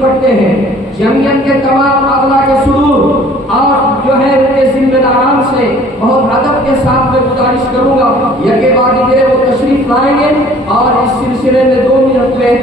نپٹتے ہیں۔ جمعیت کے تمام اعضاء کے صدور اور جو ہے ان کے ذمہ داران سے بہت ادب کے ساتھ میں گزارش کروں گا، یکے بعد دیگر وہ تشریف لائیں گے اور اس سلسلے میں 2 منٹ میں